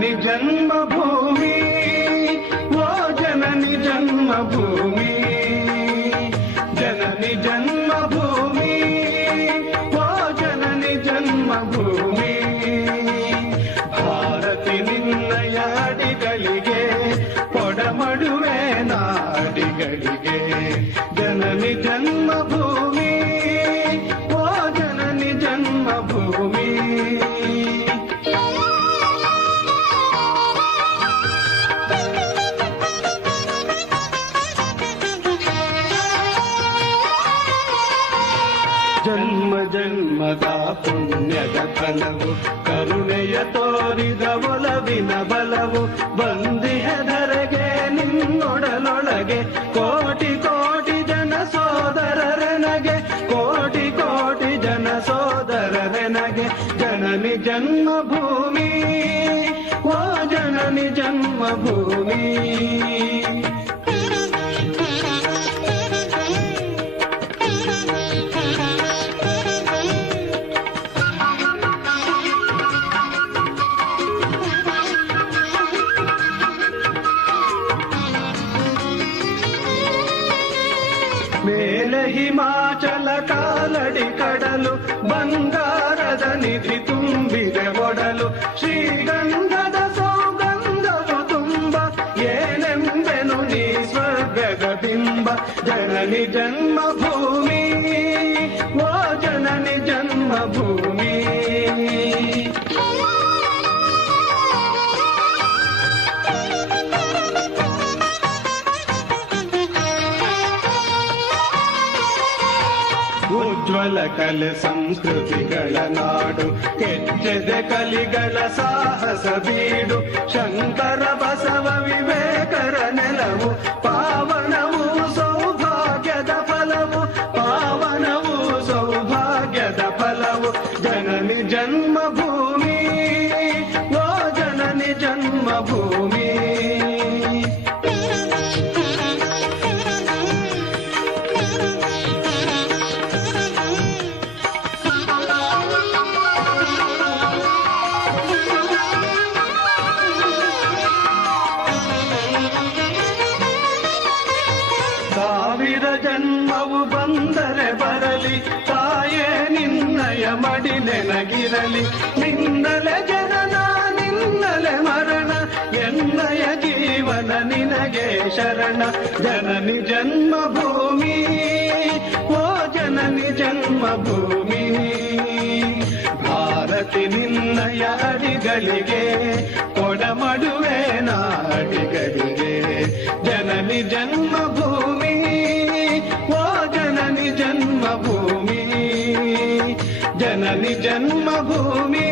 ಜನನಿ ಜನ್ಮಭೂಮಿ ಓ ಜನನಿ ಜನ್ಮಭೂಮಿ ಜನನಿ ಜನ್ಮಭೂಮಿ ಓ ಜನನಿ ಜನ್ಮಭೂಮಿ ಭಾರತಿ ನಿನ್ನಯ ಅಡಿಗಳಿಗೆ ಕೊಡಮಡುವೆ ನಾಡಿಗಳಿಗೆ ಜನನಿ ಜನ್ಮಭೂಮಿ ಓ ಜನನಿ ಜನ್ಮಭೂಮಿ ಜನ್ಮ ಜನ್ಮದ ಪುಣ್ಯದ ಫಲವು ಕರುಣೆಯ ತೋರಿದ ಒಲವಿನ ಬಲವು ಬಂದಿಹ ಧರೆಗೆ ನಿನ್ನೊಡಲೊಳಗೆ ಕೋಟಿ ಕೋಟಿ ಜನ ಸೋದರರೆನಗೆ ಕೋಟಿ ಕೋಟಿ ಜನ ಸೋದರರೆನಗೆ ಜನನಿ ಜನ್ಮಭೂಮಿ ಓ ಜನನಿ ಜನ್ಮಭೂಮಿ ಮೇಲೆ ಹಿಮಾಚಲ ಕಾಲಡಿ ಕಡಲು ಬಂಗಾರದ ನಿಧಿ ತುಂಬಿದೆ ಒಡಲು ಶ್ರೀಗಂಧದ ಸೌಗಂಧವು ತುಂಬ ಏನೆಂಬೆನು ನೀ ಸ್ವರ್ಗದ ಬಿಂಬ ಜನನಿ ಜನ್ಮಭೂಮಿ ಓ ಜನನಿ ಜನ್ಮಭೂಮಿ ಉಜ್ವಲ ಕಲೆ ಸಂಸ್ಕೃತಿಗಳ ನಾಡು ಕೆಚ್ಚೆದೆ ಕಲಿಗಳ ಸಾಹಸ ಬೀಡು ಶಂಕರ ಬಸವ ವಿವೇಕರ ನೆಲವು ಪಾವನವು ಸೌಭಾಗ್ಯದ ಫಲವು ಪಾವನವು ಸೌಭಾಗ್ಯದ ಫಲವು ಜನನಿ ಜನ್ಮಭೂಮಿ ಓ ಜನನಿ ಜನ್ಮಭೂಮಿ ಸಾವಿರ ಜನ್ಮವು ಬಂದರೆ ಬರಲಿ ತಾಯೇ ನಿನ್ನಯ ಮಡಿ ನೆನಗಿರಲಿ ನಿನ್ನಲೆ ಜನನ ನಿನ್ನಲೆ ಮರಣ ಎನ್ನಯ ಜೀವನ ನಿನಗೆ ಶರಣ ಜನನಿ ಜನ್ಮಭೂಮಿ ಓ ಜನನಿ ಜನ್ಮಭೂಮಿ ಭಾರತಿ ನಿನ್ನಯ ಅಡಿಗಳಿಗೆ ಕೊಡಮಡುವೆ ನಾಡಿಗಳಿಗೆ ಜನನಿ ಜನ್ಮಭೂಮಿ ಓ ಜನನಿ ಜನ್ಮಭೂಮಿ ಜನನಿ ಜನ್ಮಭೂಮಿ